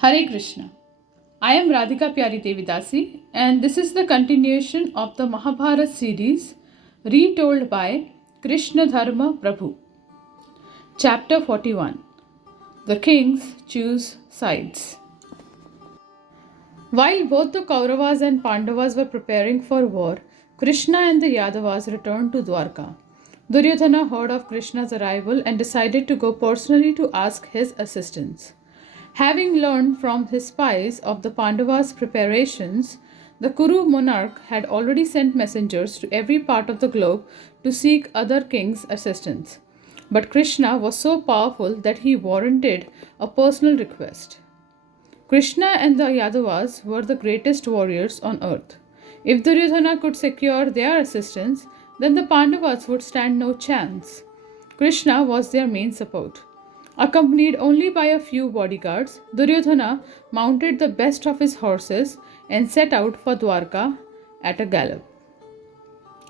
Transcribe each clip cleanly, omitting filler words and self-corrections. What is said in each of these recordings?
Hare Krishna. I am Radhika Pyari Devidasi, and this is the continuation of the Mahabharata series retold by Krishna Dharma Prabhu. Chapter 41. The Kings Choose Sides. While both the Kauravas and Pandavas were preparing for war, Krishna and the Yadavas returned to Dwarka. Duryodhana heard of Krishna's arrival and decided to go personally to ask his assistance. Having learned from his spies of the Pandavas' preparations, the Kuru monarch had already sent messengers to every part of the globe to seek other kings' assistance. But Krishna was so powerful that he warranted a personal request. Krishna and the Yadavas were the greatest warriors on earth. If Duryodhana could secure their assistance, then the Pandavas would stand no chance. Krishna was their main support. Accompanied only by a few bodyguards, Duryodhana mounted the best of his horses and set out for Dwarka at a gallop.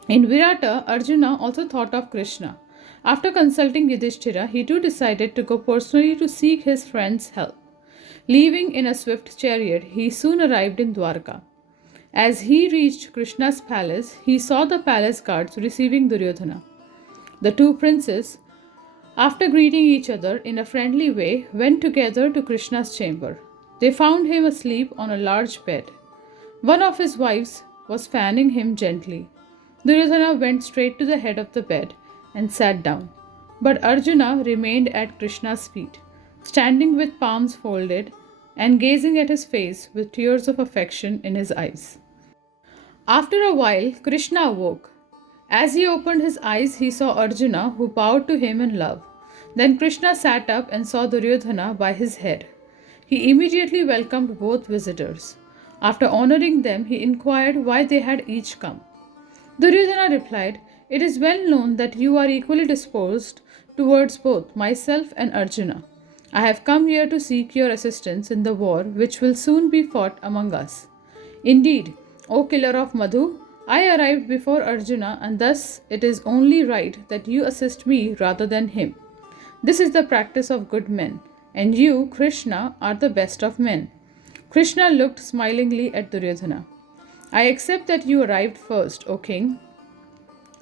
In Virata, Arjuna also thought of Krishna. After consulting Yudhishthira, he too decided to go personally to seek his friend's help. Leaving in a swift chariot, he soon arrived in Dwarka. As he reached Krishna's palace, he saw the palace guards receiving Duryodhana. The two princes, after greeting each other in a friendly way, went together to Krishna's chamber. They found him asleep on a large bed. One of his wives was fanning him gently. Duryodhana went straight to the head of the bed and sat down. But Arjuna remained at Krishna's feet, standing with palms folded and gazing at his face with tears of affection in his eyes. After a while, Krishna awoke. As he opened his eyes, he saw Arjuna, who bowed to him in love. Then Krishna sat up and saw Duryodhana by his head. He immediately welcomed both visitors. After honoring them, he inquired why they had each come. Duryodhana replied, "It is well known that you are equally disposed towards both myself and Arjuna. I have come here to seek your assistance in the war which will soon be fought among us. Indeed, O killer of Madhu, I arrived before Arjuna, and thus it is only right that you assist me rather than him. This is the practice of good men, and you, Krishna, are the best of men." Krishna looked smilingly at Duryodhana. "I accept that you arrived first, O king,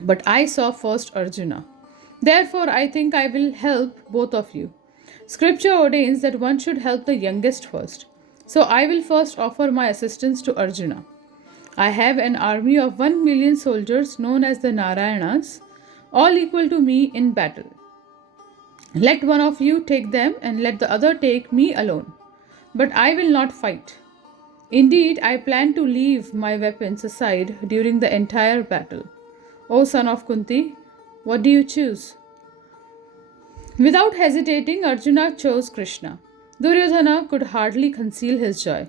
but I saw first Arjuna. Therefore, I think I will help both of you. Scripture ordains that one should help the youngest first. So I will first offer my assistance to Arjuna. I have an army of 1,000,000 soldiers known as the Narayanas, all equal to me in battle. Let one of you take them and let the other take me alone. But I will not fight. Indeed, I plan to leave my weapons aside during the entire battle. O son of Kunti, what do you choose?" Without hesitating, Arjuna chose Krishna. Duryodhana could hardly conceal his joy.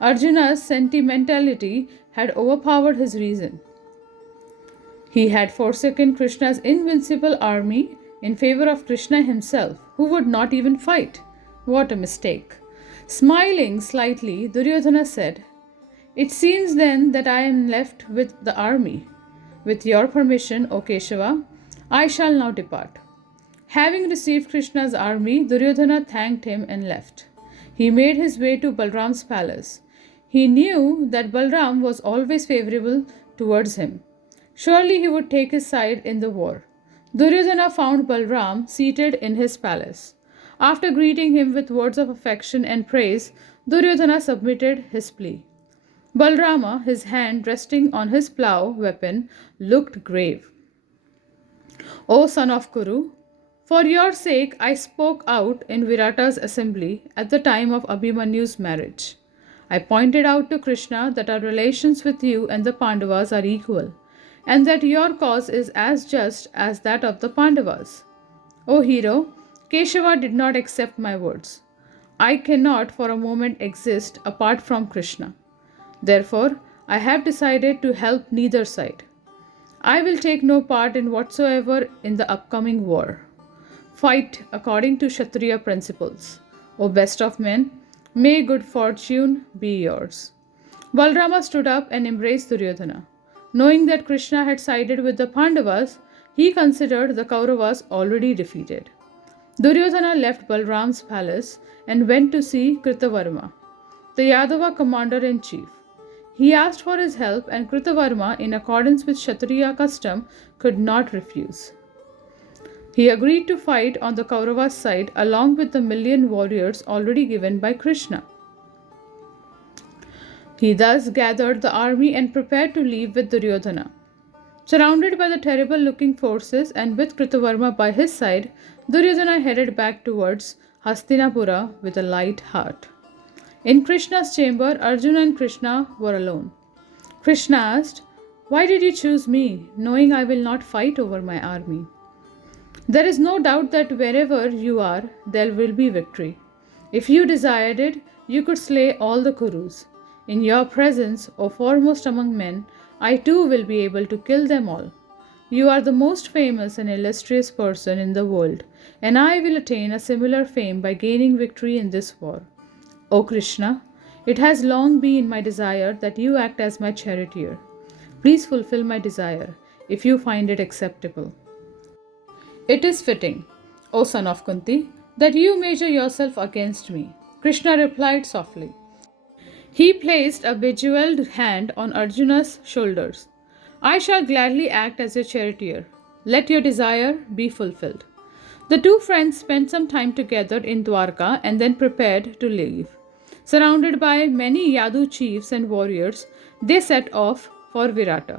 Arjuna's sentimentality had overpowered his reason. He had forsaken Krishna's invincible army in favor of Krishna himself, who would not even fight. What a mistake! Smiling slightly, Duryodhana said, "It seems then that I am left with the army. With your permission, O Keshava, I shall now depart." Having received Krishna's army, Duryodhana thanked him and left. He made his way to Balram's palace. He knew that Balram was always favorable towards him. Surely he would take his side in the war. Duryodhana found Balram seated in his palace. After greeting him with words of affection and praise, Duryodhana submitted his plea. Balrama, his hand resting on his plough weapon, looked grave. "O son of Kuru, for your sake I spoke out in Virata's assembly at the time of Abhimanyu's marriage. I pointed out to Krishna that our relations with you and the Pandavas are equal, and that your cause is as just as that of the Pandavas. O hero, Keshava did not accept my words. I cannot for a moment exist apart from Krishna. Therefore, I have decided to help neither side. I will take no part in whatsoever in the upcoming war. Fight according to Kshatriya principles. O best of men, may good fortune be yours." Balrama stood up and embraced Duryodhana. Knowing that Krishna had sided with the Pandavas, he considered the Kauravas already defeated. Duryodhana left Balram's palace and went to see Kritavarma. the Yadava commander-in-chief. He asked for his help, and Kritavarma, in accordance with Kshatriya custom, could not refuse. He agreed to fight on the Kauravas' side along with the 1,000,000 warriors already given by Krishna. He thus gathered the army and prepared to leave with Duryodhana. Surrounded by the terrible looking forces and with Kritavarma by his side, Duryodhana headed back towards Hastinapura with a light heart. In Krishna's chamber, Arjuna and Krishna were alone. Krishna asked, "Why did you choose me, knowing I will not fight over my army?" "There is no doubt that wherever you are, there will be victory. If you desired it, you could slay all the Kurus. In your presence, O foremost among men, I too will be able to kill them all. You are the most famous and illustrious person in the world, and I will attain a similar fame by gaining victory in this war. O Krishna, it has long been my desire that you act as my charioteer. Please fulfill my desire, if you find it acceptable." "It is fitting, O son of Kunti, that you measure yourself against me," Krishna replied softly. He placed a bejeweled hand on Arjuna's shoulders. "I shall gladly act as your charioteer. Let your desire be fulfilled." The two friends spent some time together in Dwarka and then prepared to leave. Surrounded by many Yadu chiefs and warriors, they set off for Virata.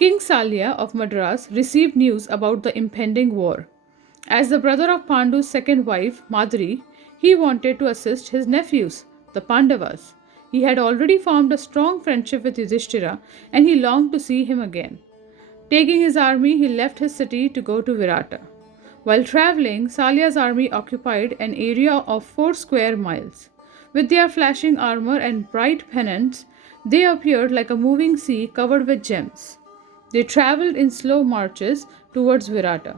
King Salya of Madras received news about the impending war. As the brother of Pandu's second wife, Madri, he wanted to assist his nephews, the Pandavas. He had already formed a strong friendship with Yudhishthira, and he longed to see him again. Taking his army, he left his city to go to Virata. While traveling, Salya's army occupied an area of 4 square miles. With their flashing armor and bright pennants, they appeared like a moving sea covered with gems. They traveled in slow marches towards Virata,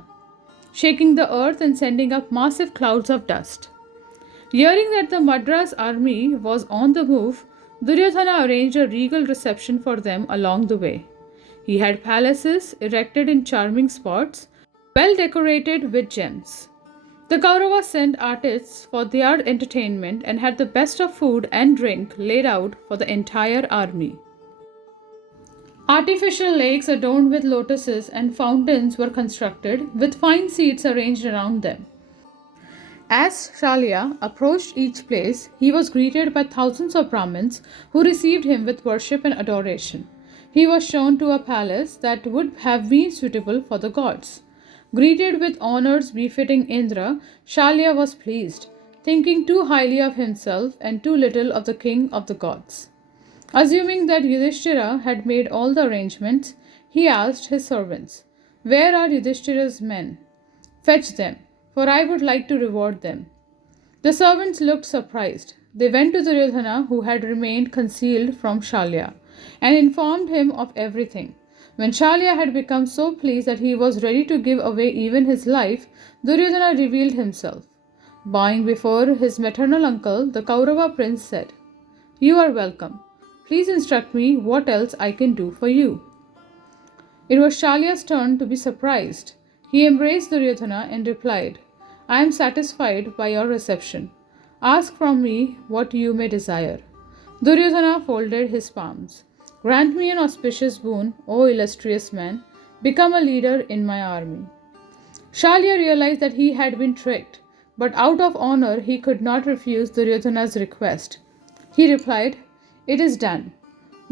shaking the earth and sending up massive clouds of dust. Hearing that the Madras army was on the move, Duryodhana arranged a regal reception for them along the way. He had palaces erected in charming spots, well decorated with gems. The Kauravas sent artists for their entertainment and had the best of food and drink laid out for the entire army. Artificial lakes adorned with lotuses and fountains were constructed, with fine seats arranged around them. As Shalya approached each place, he was greeted by thousands of Brahmins who received him with worship and adoration. He was shown to a palace that would have been suitable for the gods. Greeted with honors befitting Indra, Shalya was pleased, thinking too highly of himself and too little of the king of the gods. Assuming that Yudhishthira had made all the arrangements, he asked his servants, "Where are Yudhishthira's men? Fetch them, for I would like to reward them." The servants looked surprised. They went to Duryodhana, who had remained concealed from Shalya, and informed him of everything. When Shalya had become so pleased that he was ready to give away even his life, Duryodhana revealed himself. Bowing before his maternal uncle, the Kaurava prince said, "You are welcome. Please instruct me what else I can do for you." It was Shalya's turn to be surprised. He embraced Duryodhana and replied, "I am satisfied by your reception. Ask from me what you may desire." Duryodhana folded his palms. "Grant me an auspicious boon, O illustrious man. Become a leader in my army." Shalya realized that he had been tricked, but out of honor he could not refuse Duryodhana's request. He replied, "It is done.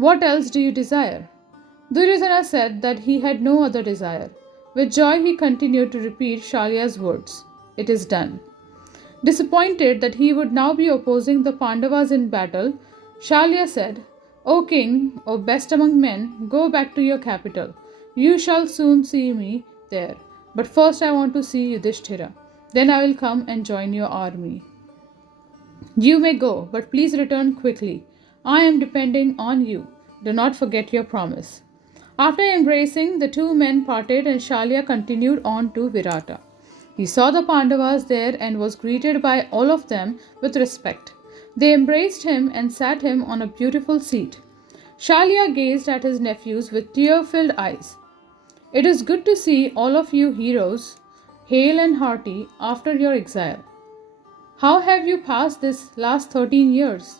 What else do you desire?" Duryodhana said that he had no other desire. With joy he continued to repeat Shalya's words, "It is done." Disappointed that he would now be opposing the Pandavas in battle, Shalya said, "O king, O best among men, go back to your capital. You shall soon see me there. But first I want to see Yudhishthira. Then I will come and join your army. You may go, but please return quickly. I am depending on you. Do not forget your promise." After embracing, the two men parted and Shalya continued on to Virata. He saw the Pandavas there and was greeted by all of them with respect. They embraced him and sat him on a beautiful seat. Shalya gazed at his nephews with tear-filled eyes. "It is good to see all of you heroes, hale and hearty, after your exile. How have you passed this last 13 years?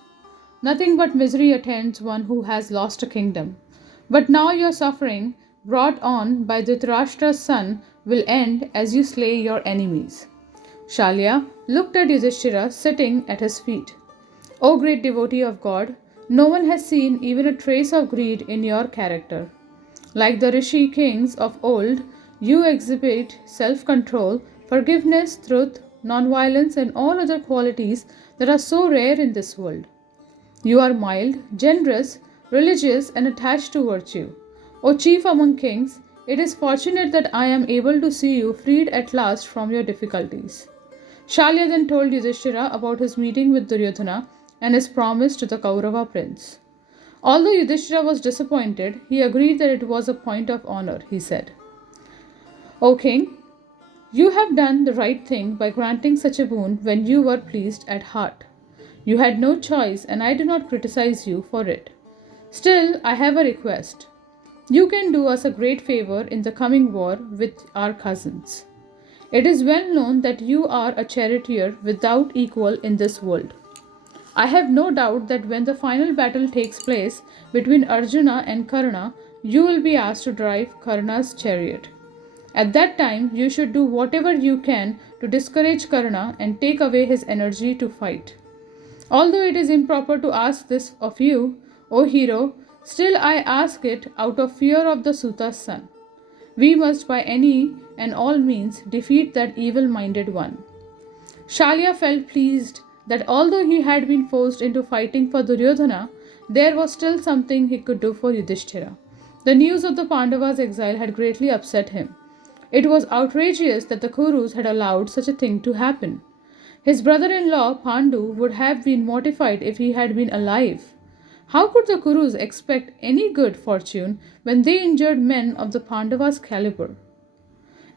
Nothing but misery attends one who has lost a kingdom. But now your suffering, brought on by Dhritarashtra's son, will end as you slay your enemies. Shalya looked at Yudhishthira sitting at his feet. O great devotee of God, no one has seen even a trace of greed in your character. Like the Rishi kings of old, you exhibit self control, forgiveness, truth, non-violence, and all other qualities that are so rare in this world. You are mild, generous, religious, and attached to virtue. O chief among kings, it is fortunate that I am able to see you freed at last from your difficulties. Shalya then told Yudhishthira about his meeting with Duryodhana and his promise to the Kaurava prince. Although Yudhishthira was disappointed, he agreed that it was a point of honor, he said. O king, you have done the right thing by granting such a boon when you were pleased at heart. You had no choice, and I do not criticize you for it. Still, I have a request. You can do us a great favor in the coming war with our cousins. It is well known that you are a charioteer without equal in this world. I have no doubt that when the final battle takes place between Arjuna and Karna, you will be asked to drive Karna's chariot. At that time, you should do whatever you can to discourage Karna and take away his energy to fight. Although it is improper to ask this of you, O hero, still I ask it out of fear of the Suta's son. We must by any and all means defeat that evil-minded one. Shalya felt pleased that although he had been forced into fighting for Duryodhana, there was still something he could do for Yudhishthira. The news of the Pandavas' exile had greatly upset him. It was outrageous that the Kurus had allowed such a thing to happen. His brother-in-law Pandu would have been mortified if he had been alive. How could the Kurus expect any good fortune when they injured men of the Pandavas' caliber?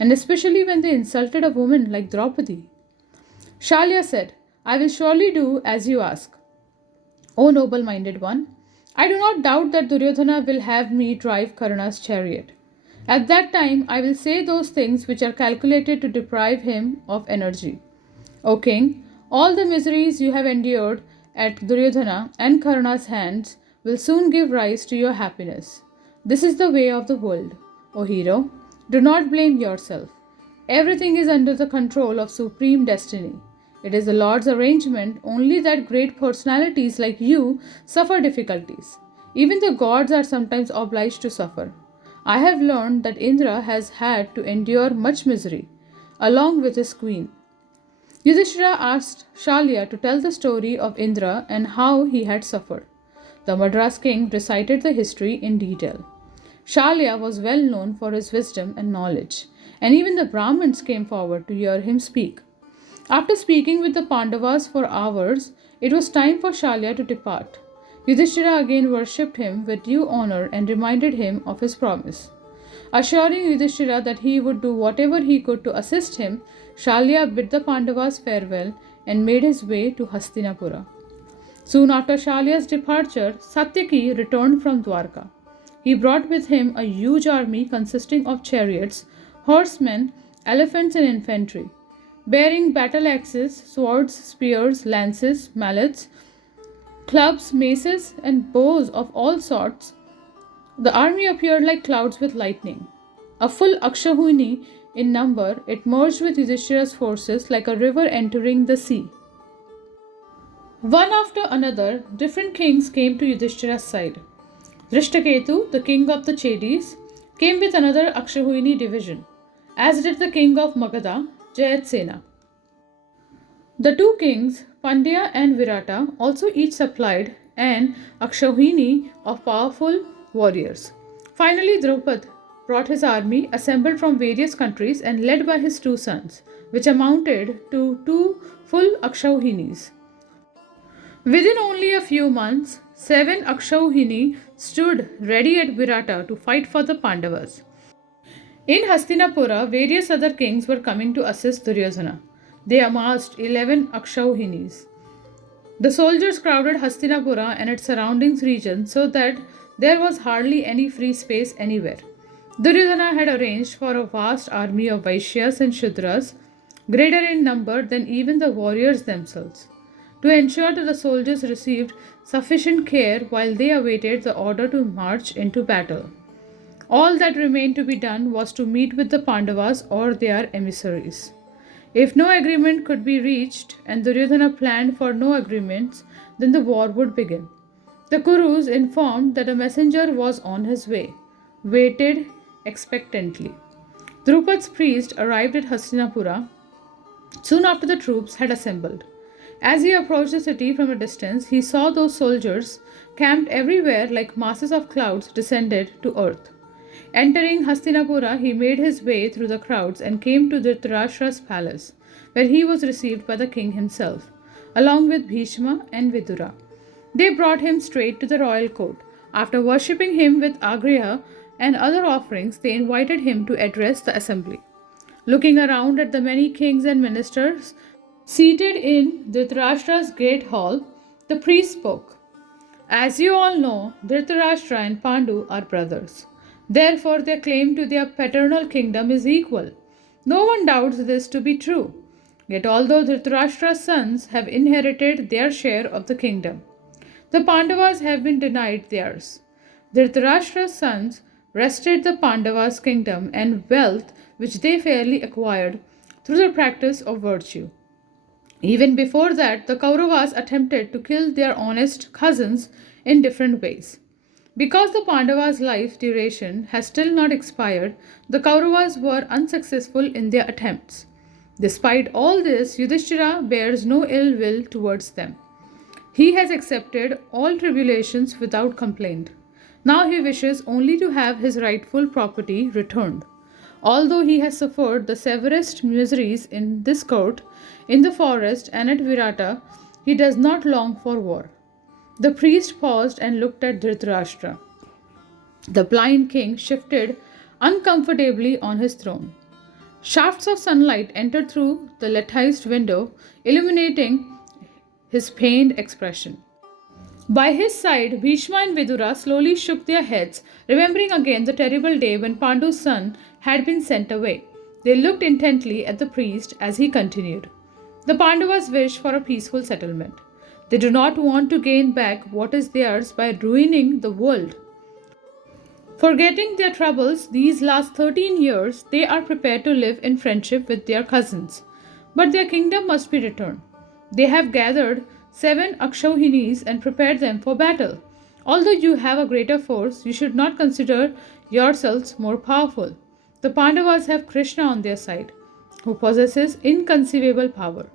And especially when they insulted a woman like Draupadi. Shalya said, I will surely do as you ask. O noble-minded one, I do not doubt that Duryodhana will have me drive Karna's chariot. At that time, I will say those things which are calculated to deprive him of energy. O king, all the miseries you have endured at Duryodhana and Karna's hands will soon give rise to your happiness. This is the way of the world. O hero, do not blame yourself. Everything is under the control of supreme destiny. It is the Lord's arrangement only that great personalities like you suffer difficulties. Even the gods are sometimes obliged to suffer. I have learned that Indra has had to endure much misery, along with his queen. Yudhishthira asked Shalya to tell the story of Indra and how he had suffered. The Madras king recited the history in detail. Shalya was well known for his wisdom and knowledge, and even the Brahmins came forward to hear him speak. After speaking with the Pandavas for hours, it was time for Shalya to depart. Yudhishthira again worshipped him with due honor and reminded him of his promise. Assuring Yudhishthira that he would do whatever he could to assist him, Shalya bid the Pandavas farewell and made his way to Hastinapura. Soon after Shalya's departure, Satyaki returned from Dwarka. He brought with him a huge army consisting of chariots, horsemen, elephants, and infantry. Bearing battle axes, swords, spears, lances, mallets, clubs, maces, and bows of all sorts, the army appeared like clouds with lightning. A full Akshauhini in number, it merged with Yudhishthira's forces like a river entering the sea. One after another, different kings came to Yudhishthira's side. Drishtaketu, the king of the Chedis, came with another Akshauhini division, as did the king of Magadha, Jayatsena. The two kings, Pandya and Virata, also each supplied an Akshauhini of powerful warriors. Finally, Draupad brought his army, assembled from various countries and led by his two sons, which amounted to 2 full Akshauhinis. Within only a few months, 7 Akshauhini stood ready at Virata to fight for the Pandavas. In Hastinapura, various other kings were coming to assist Duryodhana. They amassed 11 Akshauhinis. The soldiers crowded Hastinapura and its surrounding region so that there was hardly any free space anywhere. Duryodhana had arranged for a vast army of Vaishyas and Shudras, greater in number than even the warriors themselves. to ensure that the soldiers received sufficient care while they awaited the order to march into battle. All that remained to be done was to meet with the Pandavas or their emissaries. If no agreement could be reached and Duryodhana planned for no agreements, then the war would begin. The Kurus, informed that a messenger was on his way, waited expectantly. Drupad's priest arrived at Hastinapura soon after the troops had assembled. As he approached the city from a distance, he saw those soldiers camped everywhere like masses of clouds descended to earth. Entering Hastinapura, he made his way through the crowds and came to Dhritarashtra's palace, where he was received by the king himself, along with Bhishma and Vidura. They brought him straight to the royal court. After worshipping him with agriha and other offerings, they invited him to address the assembly. Looking around at the many kings and ministers seated in Dhritarashtra's great hall, the priest spoke. As you all know, Dhritarashtra and Pandu are brothers. Therefore, their claim to their paternal kingdom is equal. No one doubts this to be true. Yet, although Dhritarashtra's sons have inherited their share of the kingdom, the Pandavas have been denied theirs. Dhritarashtra's sons wrested the Pandavas' kingdom and wealth which they fairly acquired through the practice of virtue. Even before that, the Kauravas attempted to kill their honest cousins in different ways. Because the Pandavas' life duration has still not expired, the Kauravas were unsuccessful in their attempts. Despite all this, Yudhishthira bears no ill will towards them. He has accepted all tribulations without complaint. Now he wishes only to have his rightful property returned. Although he has suffered the severest miseries in this court, in the forest, and at Virata, he does not long for war. The priest paused and looked at Dhritarashtra. The blind king shifted uncomfortably on his throne. Shafts of sunlight entered through the latticed window, illuminating his pained expression. By his side, Bhishma and Vidura slowly shook their heads, remembering again the terrible day when Pandu's son had been sent away. They looked intently at the priest as he continued. The Pandavas wish for a peaceful settlement. They do not want to gain back what is theirs by ruining the world. Forgetting their troubles these last 13 years, they are prepared to live in friendship with their cousins. But their kingdom must be returned. They have gathered 7 Akshauhinis and prepared them for battle. Although you have a greater force, you should not consider yourselves more powerful. The Pandavas have Krishna on their side, who possesses inconceivable power.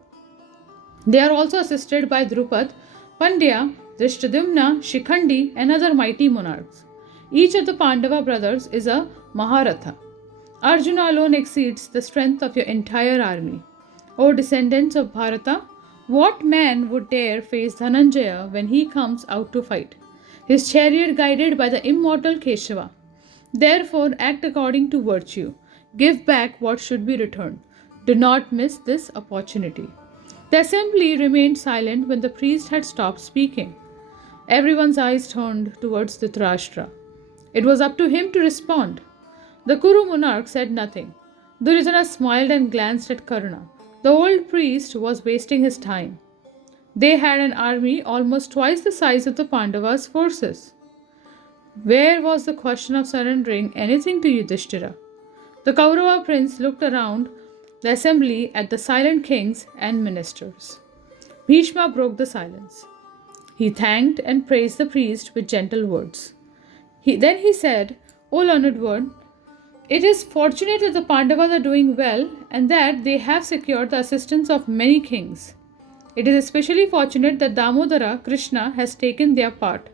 They are also assisted by Drupad, Pandya, Drishtadumna, Shikhandi, and other mighty monarchs. Each of the Pandava brothers is a Maharatha. Arjuna alone exceeds the strength of your entire army. O descendants of Bharata, what man would dare face Dhananjaya when he comes out to fight? His chariot guided by the immortal Keshava. Therefore, act according to virtue. Give back what should be returned. Do not miss this opportunity. The assembly remained silent when the priest had stopped speaking. Everyone's eyes turned towards Dhritarashtra. It was up to him to respond. The Kuru monarch said nothing. Duryodhana smiled and glanced at Karna. The old priest was wasting his time. They had an army almost twice the size of the Pandavas' forces. Where was the question of surrendering anything to Yudhishthira? The Kaurava prince looked around the assembly at the silent kings and ministers. Bhishma broke the silence. He thanked and praised the priest with gentle words. Then he said, O learned one, it is fortunate that the Pandavas are doing well and that they have secured the assistance of many kings. It is especially fortunate that Damodara, Krishna, has taken their part.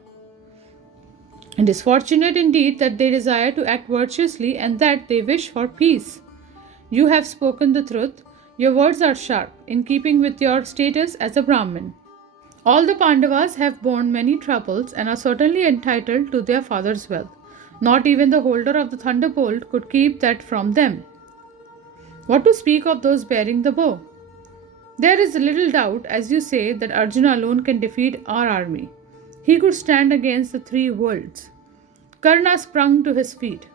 It is fortunate indeed that they desire to act virtuously and that they wish for peace. You have spoken the truth. Your words are sharp, in keeping with your status as a Brahmin. All the Pandavas have borne many troubles and are certainly entitled to their father's wealth. Not even the holder of the thunderbolt could keep that from them. What to speak of those bearing the bow? There is little doubt, as you say, that Arjuna alone can defeat our army. He could stand against the 3 worlds. Karna sprung to his feet.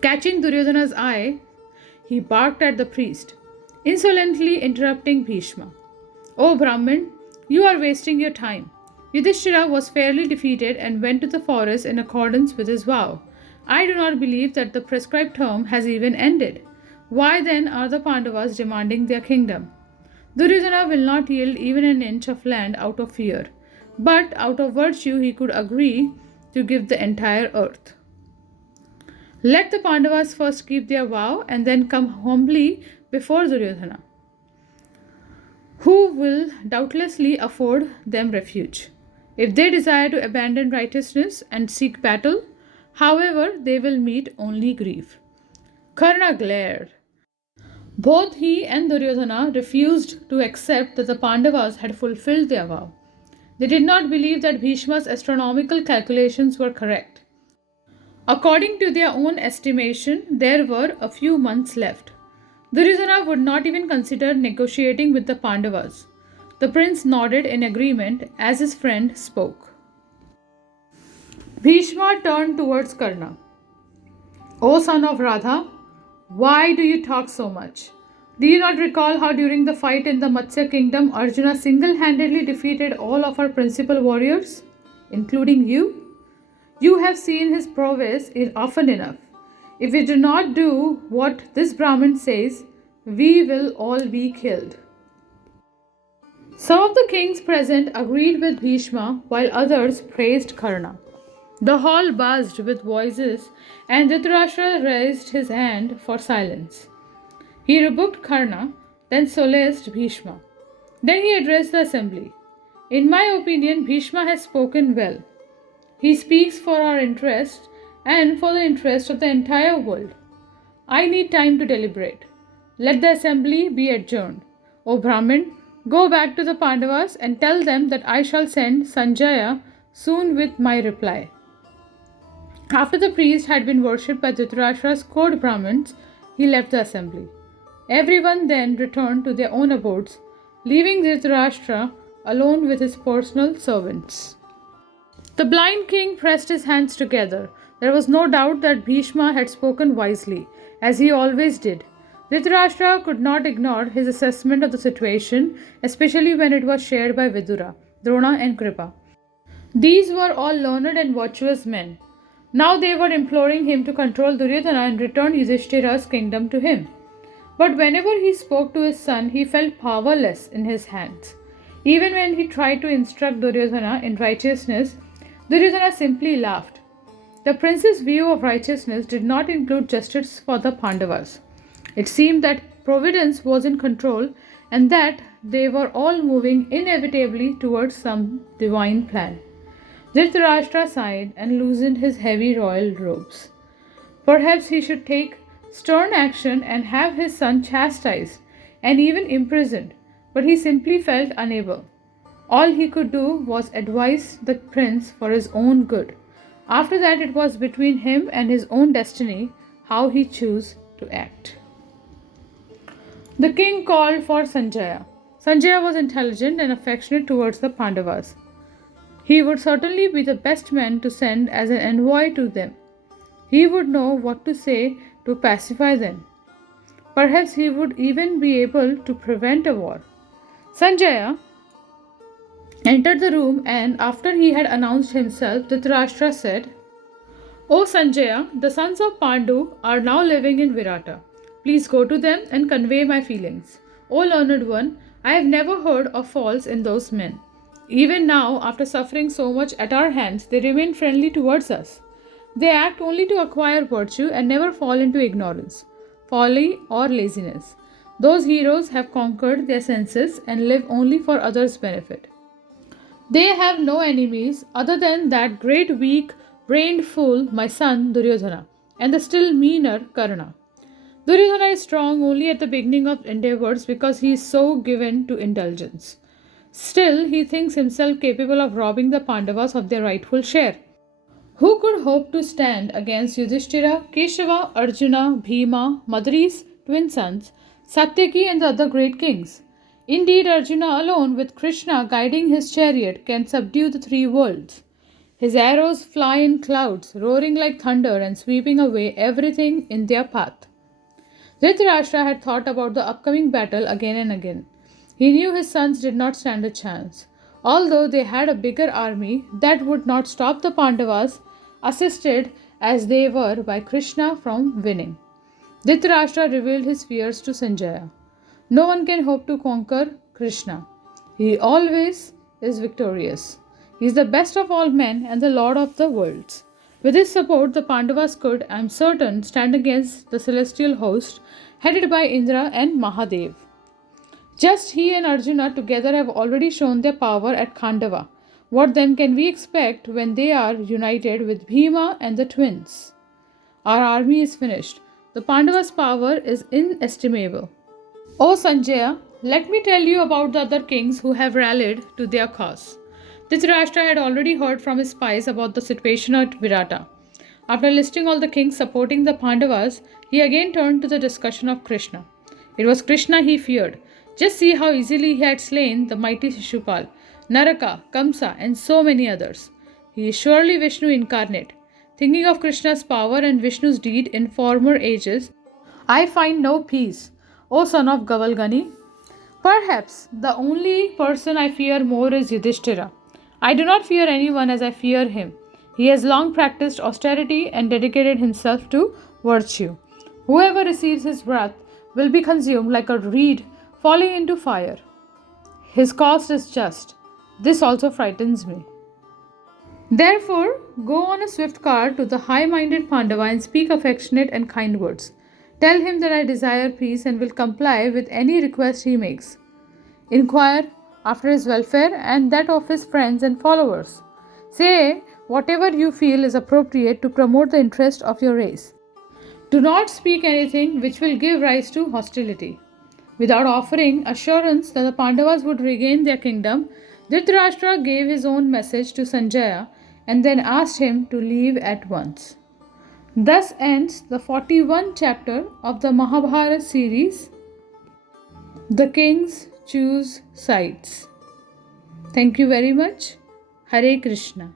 Catching Duryodhana's eye, he barked at the priest, insolently interrupting Bhishma. O Brahmin, You are wasting your time. Yudhishthira was fairly defeated and went to the forest in accordance with his vow. I do not believe that the prescribed term has even ended. Why then are the Pandavas demanding their kingdom? Duryodhana will not yield even an inch of land out of fear, but out of virtue he could agree to give the entire earth. Let the Pandavas first keep their vow and then come humbly before Duryodhana, who will doubtlessly afford them refuge. If they desire to abandon righteousness and seek battle, however, they will meet only grief. Karna glared. Both he and Duryodhana refused to accept that the Pandavas had fulfilled their vow. They did not believe that Bhishma's astronomical calculations were correct. According to their own estimation, there were a few months left. Duryodhana would not even consider negotiating with the Pandavas. The prince nodded in agreement as his friend spoke. Bhishma turned towards Karna. O son of Radha, why do you talk so much? Do you not recall how during the fight in the Matsya kingdom Arjuna single-handedly defeated all of our principal warriors, including you? You have seen his prowess often enough. If we do not do what this Brahmin says, we will all be killed. Some of the kings present agreed with Bhishma while others praised Karna. The hall buzzed with voices and Dhritarashtra raised his hand for silence. He rebuked Karna, then solaced Bhishma. Then he addressed the assembly. In my opinion, Bhishma has spoken well. He speaks for our interest and for the interest of the entire world. I need time to deliberate. Let the assembly be adjourned. O Brahmin, go back to the Pandavas and tell them that I shall send Sanjaya soon with my reply. After the priest had been worshipped by Dhritarashtra's court Brahmins, he left the assembly. Everyone then returned to their own abodes, leaving Dhritarashtra alone with his personal servants. The blind king pressed his hands together. There was no doubt that Bhishma had spoken wisely, as he always did. Dhritarashtra could not ignore his assessment of the situation, especially when it was shared by Vidura, Drona, and Kripa. These were all learned and virtuous men. Now they were imploring him to control Duryodhana and return Yudhishthira's kingdom to him. But whenever he spoke to his son, he felt powerless in his hands. Even when he tried to instruct Duryodhana in righteousness, Duryodhana simply laughed. The prince's view of righteousness did not include justice for the Pandavas. It seemed that providence was in control and that they were all moving inevitably towards some divine plan. Dhritarashtra sighed and loosened his heavy royal robes. Perhaps he should take stern action and have his son chastised and even imprisoned, but he simply felt unable. All he could do was advise the prince for his own good. After that, it was between him and his own destiny how he chose to act. The king called for Sanjaya. Sanjaya was intelligent and affectionate towards the Pandavas. He would certainly be the best man to send as an envoy to them. He would know what to say to pacify them. Perhaps he would even be able to prevent a war. Sanjaya entered the room and after he had announced himself, Dhritarashtra said, O Sanjaya, the sons of Pandu are now living in Virata. Please go to them and convey my feelings. O learned one, I have never heard of faults in those men. Even now, after suffering so much at our hands, they remain friendly towards us. They act only to acquire virtue and never fall into ignorance, folly, or laziness. Those heroes have conquered their senses and live only for others' benefit. They have no enemies other than that great weak-brained fool, my son Duryodhana, and the still meaner Karna. Duryodhana is strong only at the beginning of endeavors because he is so given to indulgence. Still, he thinks himself capable of robbing the Pandavas of their rightful share. Who could hope to stand against Yudhishthira, Keshava, Arjuna, Bhima, Madari's twin sons, Satyaki, and the other great kings? Indeed, Arjuna alone, with Krishna guiding his chariot, can subdue the three worlds. His arrows fly in clouds, roaring like thunder and sweeping away everything in their path. Dhritarashtra had thought about the upcoming battle again and again. He knew his sons did not stand a chance. Although they had a bigger army, that would not stop the Pandavas, assisted as they were by Krishna, from winning. Dhritarashtra revealed his fears to Sanjaya. No one can hope to conquer Krishna. He always is victorious. He is the best of all men and the Lord of the worlds. With his support, the Pandavas could, I am certain, stand against the celestial host headed by Indra and Mahadev. Just he and Arjuna together have already shown their power at Khandava. What then can we expect when they are united with Bhima and the twins? Our army is finished. The Pandavas' power is inestimable. O Sanjaya, let me tell you about the other kings who have rallied to their cause. Dhritarashtra had already heard from his spies about the situation at Virata. After listing all the kings supporting the Pandavas, he again turned to the discussion of Krishna. It was Krishna he feared. Just see how easily he had slain the mighty Shishupal, Naraka, Kamsa, and so many others. He is surely Vishnu incarnate. Thinking of Krishna's power and Vishnu's deed in former ages, I find no peace, O son of Gavalgani. Perhaps the only person I fear more is Yudhishthira. I do not fear anyone as I fear him. He has long practiced austerity and dedicated himself to virtue. Whoever receives his wrath will be consumed like a reed falling into fire. His cost is just. This also frightens me. Therefore, go on a swift car to the high minded Pandava and speak affectionate and kind words. Tell him that I desire peace and will comply with any request he makes. Inquire after his welfare and that of his friends and followers. Say whatever you feel is appropriate to promote the interest of your race. Do not speak anything which will give rise to hostility. Without offering assurance that the Pandavas would regain their kingdom, Dhritarashtra gave his own message to Sanjaya and then asked him to leave at once. Thus ends the 41st chapter of the Mahabharata series, The Kings Choose Sides. Thank you very much. Hare Krishna.